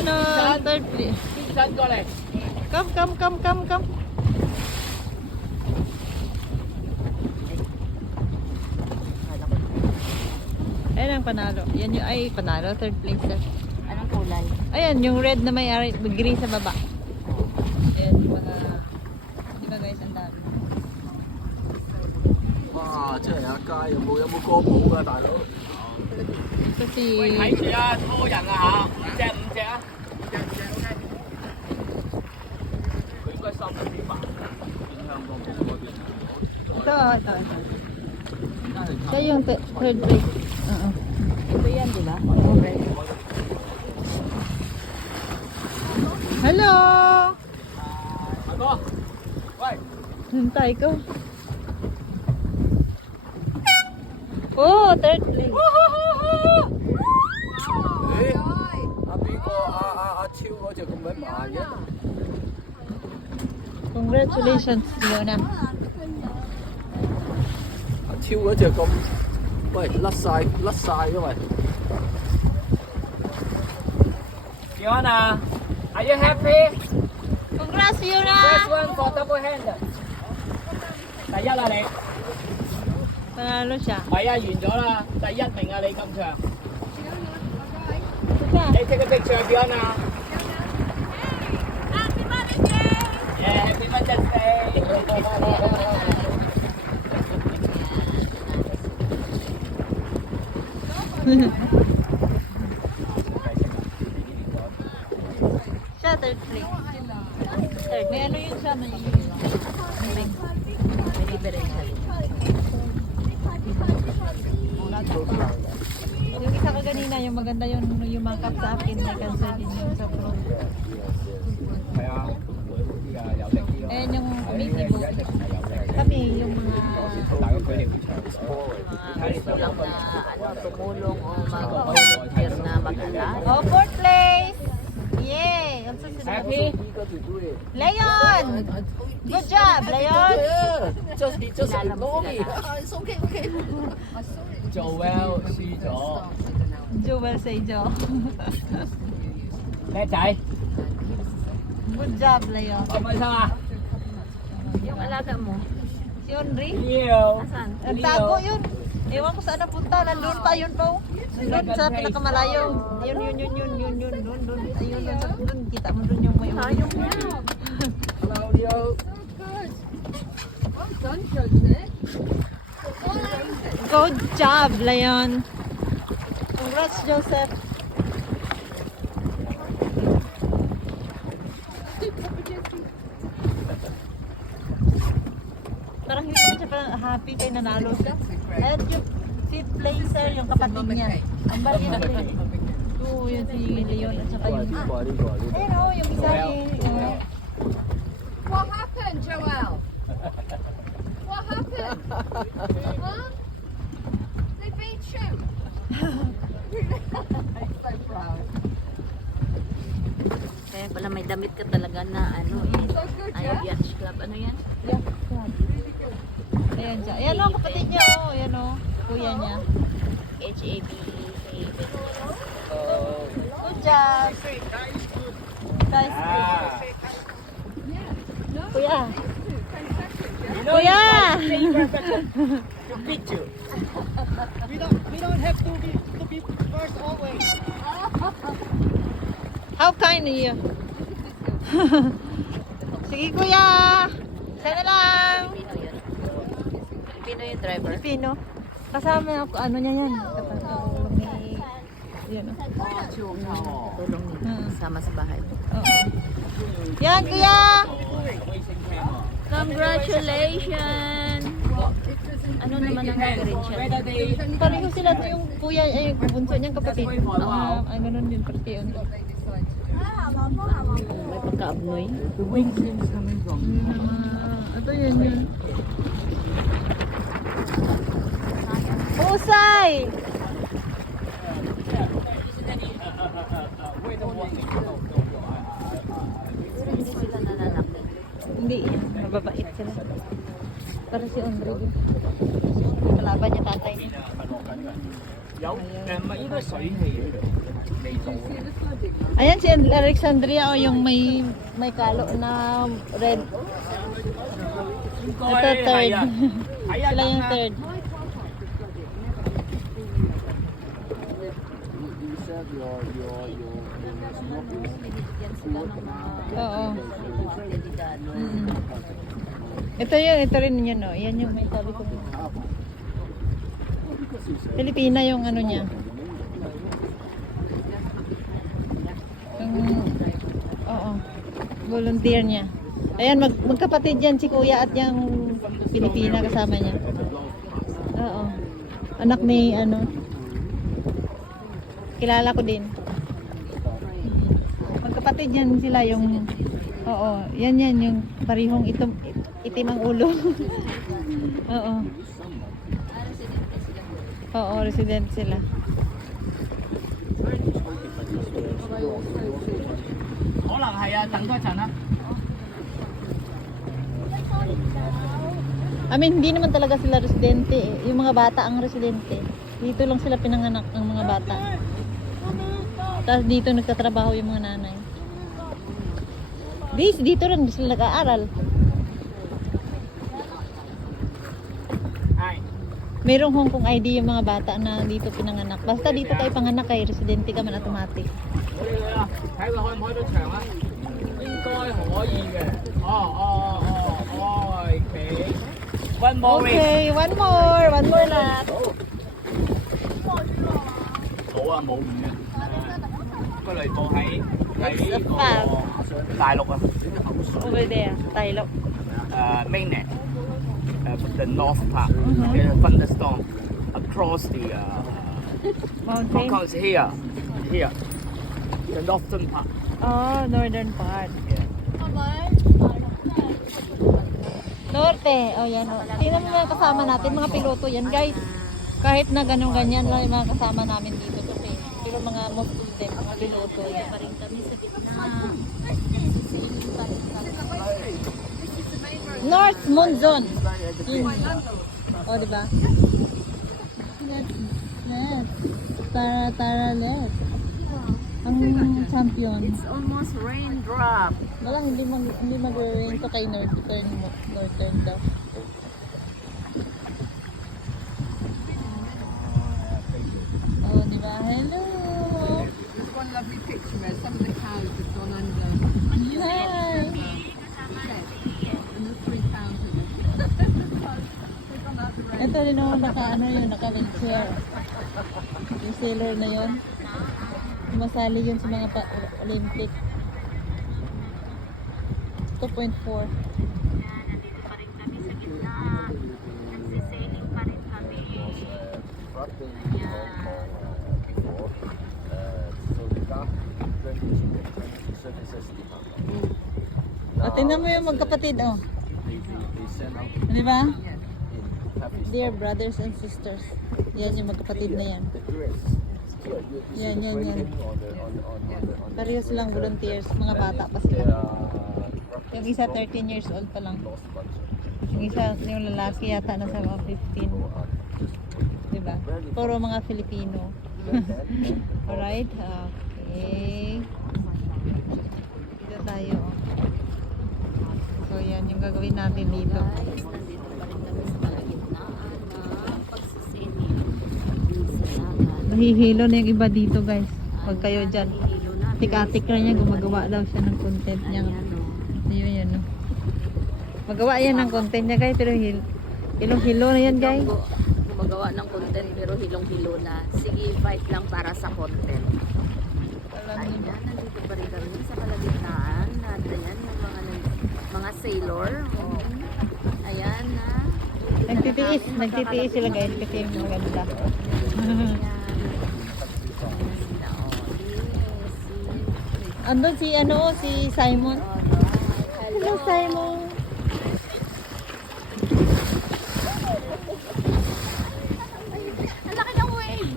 Ayan o, third place. Come, come, come, come, come. Ayan ang panalo. Yan yung, ay, panalo, third place. Anong kulay? Ayan, yung red na may green sa baba. Ayan, yung mga, di ba guys, ang dami. 哇！真係有一街，有冇歌舞啊，大佬？ Ito si, 睇住啊，多人啊嚇，五隻啊，佢應該收緊啲飯，變香港冇嗰邊。 ito. Siya yung third place. Ito yan, di ba? Hello! 大哥，喂， Hintay ko. Oh, third place. 咦？阿邊個阿超嗰隻咁鬼慢嘅？ Congratulations, Leona. 阿超嗰隻咁，喂甩晒因為。Fiona, are you happy? Congrats, Leona! First one for double hand。第一啦你。 Panalo siya. 係啊，完咗啦，第一名啊你咁長。 Ito. Hey, take a picture, Fiona. Happy Mother's Day! Yeah, Happy Mother's Day! Siya, third place. Third. May ano yun siya, may ring. May differential. Yung isa ka kanina, yung maganda yung mangkap sa akin, may cancel din yung sa pro. 係啊，會好啲㗎，有力啲咯。 Ayan yung 一 umiibo. 定係有力。 Kami, yung mga... 但係個距離好長。 Gusto lang na tumulong o mag-volunteer na mag-alala. Oh, fourth place! Yay! Ang susunod. Happy? Leon! Good job, Leon! Just ignore me. Joel 輸咗。 Jewel say Jo. 叻仔， Good job, Leon. 開唔開心啊？ Yung alaga mo, Si Henry? Leo. asan? Nagtago yun. Ewan ko saan napunta. Nandun pa yun po. Doon sa pinakamalayo. Yun. Doon. Ayun, doon. Kita mo doon yung may uwi. Hello Leo. Good job, Leon. Congrats, Joseph. Parang hindi naman siya parang happy kay nanalo siya. At yung fifth placer, yung kapatid niya. Ang bali na rin. Oo, yun si Leon at saka yung... Ayun o, yung isa eh. What happened, Joel? What happened? Huh? They beat you. I'm so proud. Kaya pala may damit ka talaga na ano eh. Ayaw yacht club. Ano yan? Yeah, club. Ayan siya. Ayan o, kapatid niya o. Ayan o, kuya niya. HABE. Good job. Guys, kuya. Kuya! To beat you. We don't have to be first always. How kind of you? Sige kuya! Sana lang! Pilipino yun. Pilipino yung driver. Pilipino. Kasama ako, ano niya yan? Katulong ni... Yan o. Tulong niya. Sama sa bahay. Oo. Yan kuya! Congratulations! Ano naman ang differential? Pareho sila to yung kuya, ay yung bunso niyang kapatid. Ay ganun din, pati yun. May pagka-abnoy. The wing seems coming from. Ito yun. Husay! Hindi sila nananakit. Hindi, mababait sila. Para si Andre din. Kalaban niya tatay. 有誒唔係應該水氣嚟嘅，即未做。 Ayan si Alexandria, yung may kalo na red. 應 Ito 該 third. 係啊，睇一 Sila 等 yung 啦。 third. Binibigyan sila ng mga Oo. delikado. Ito rin yun, oh. Yan yung may sabi ko. Pilipina yung ano niya. Yung, oo. Volunteer niya. Ayan, magkapatid yan si Kuya at yung Pilipina kasama niya. Oo. Anak ni ano. Kilala ko din. Magkapatid yan sila yung oo, yan yung parihong itim ang ulo. Oo. Oo, resident sila.可能係啊，等多一陣啦。 I mean, hindi naman talaga sila residente eh. Yung mga bata ang residente. Dito lang sila pinanganak ng mga bata. Tapos dito nagtatrabaho yung mga nanay. Dito rin sila nag-aaral.係。 Merong Hong Kong ID yung mga bata na dito pinanganak. Basta dito kayo panganak kay residente ka man automatic. 我哋去啦，睇佢開唔開到場啊？應該可以嘅。OK。One more week。 Okay, one more lap. 冇啊，冇嘅。個雷暴喺What's the 個 fact? 大陸啊。 Over there, Taylor. Mainland, the north part, the thunderstorm across the Hong Mountain. Kong is here, the northern part. Oh, northern part. Norte. Oh, yan. Oh. Tingnan mo yung kasama natin, mga piloto yan, guys. Kahit na ganyan lang yung mga kasama namin dito sa Philippines. Pero mga most of them, mga piloto yan. Pa rin kami sa gitna. North Moon Zone. Oh, di ba? Tara Let. Ang champion. It's almost raindrop. Wala, hindi mag-rain to kay northern daw. Oh, di ba? Hello! There's one lovely picture where some of the cows have gone under. Hi! And the 3,000. They've gone out the rain. Ito rin ako naka-wheelchair. Yung sailor na yon. Masali yun sa mga Olympic. 2.4. Nandito pa rin kami sa gitna. Nagsisailing pa rin kami. At tingnan mo yung magkapatid, oh. Di ba? Dear brothers and sisters. Yan yung magkapatid na yan. Yan. Parehas lang volunteers. Mga bata pa sila. Yung isa 13 years old pa lang. Yung isa, yung lalaki yata nasa mga 15. Diba? Puro mga Filipino. Alright? Okay. Dito tayo. So yan yung gagawin natin dito. Guys, nandito pa rin kami sa kalagitnaan ng pagsisailing. Salamat. Nahihilo na yung iba dito, guys. Huwag kayo dyan. Hilo na. Tik-atik na niya. Gumagawa daw siya ng content niya. Ayan, oh. Yun. No? Magawa yan ng content niya, guys. Pero hilong-hilo na yan, guys. Gumagawa ng content pero hilong-hilo na. Sige, fight lang para sa content. Ayan, nandito pa rin kami sa kalagitnaan. At ayan, yung mga sailor. Oh. Ayan na. Nagtitiis sila, guys. Kasi maganda. Ayan. Andun si Simon. Hello, Simon. Ang laki ng wave!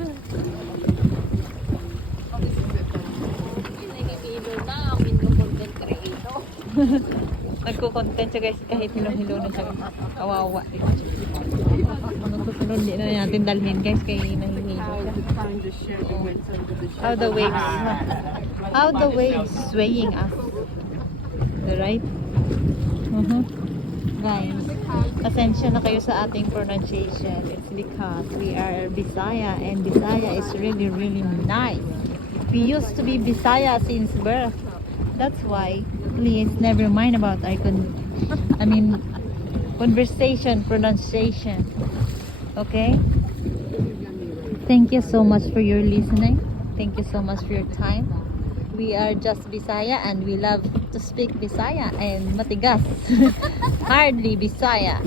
Pinagigilo na ang inyong content creator. Nagko-content siya, guys. Kahit hilo-hilo na siya. Kawawa. Susunod, di na natin dalhin, guys. Kaya nahihilo siya. found a shed and went under the shed. How the waves swaying us. Right? Guys, pasensya na kayo sa ating pronunciation. It's because we are Bisaya and Bisaya is really, really nice. We used to be Bisaya since birth. That's why, please never mind about our conversation, pronunciation. Okay? Thank you so much for your listening. Thank you so much for your time. We are just Bisaya and we love to speak Bisaya and matigas. Hardly Bisaya.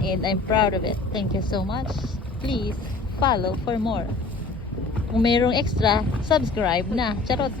And I'm proud of it. Thank you so much. Please follow for more. Kung mayroong extra, subscribe na. Charot.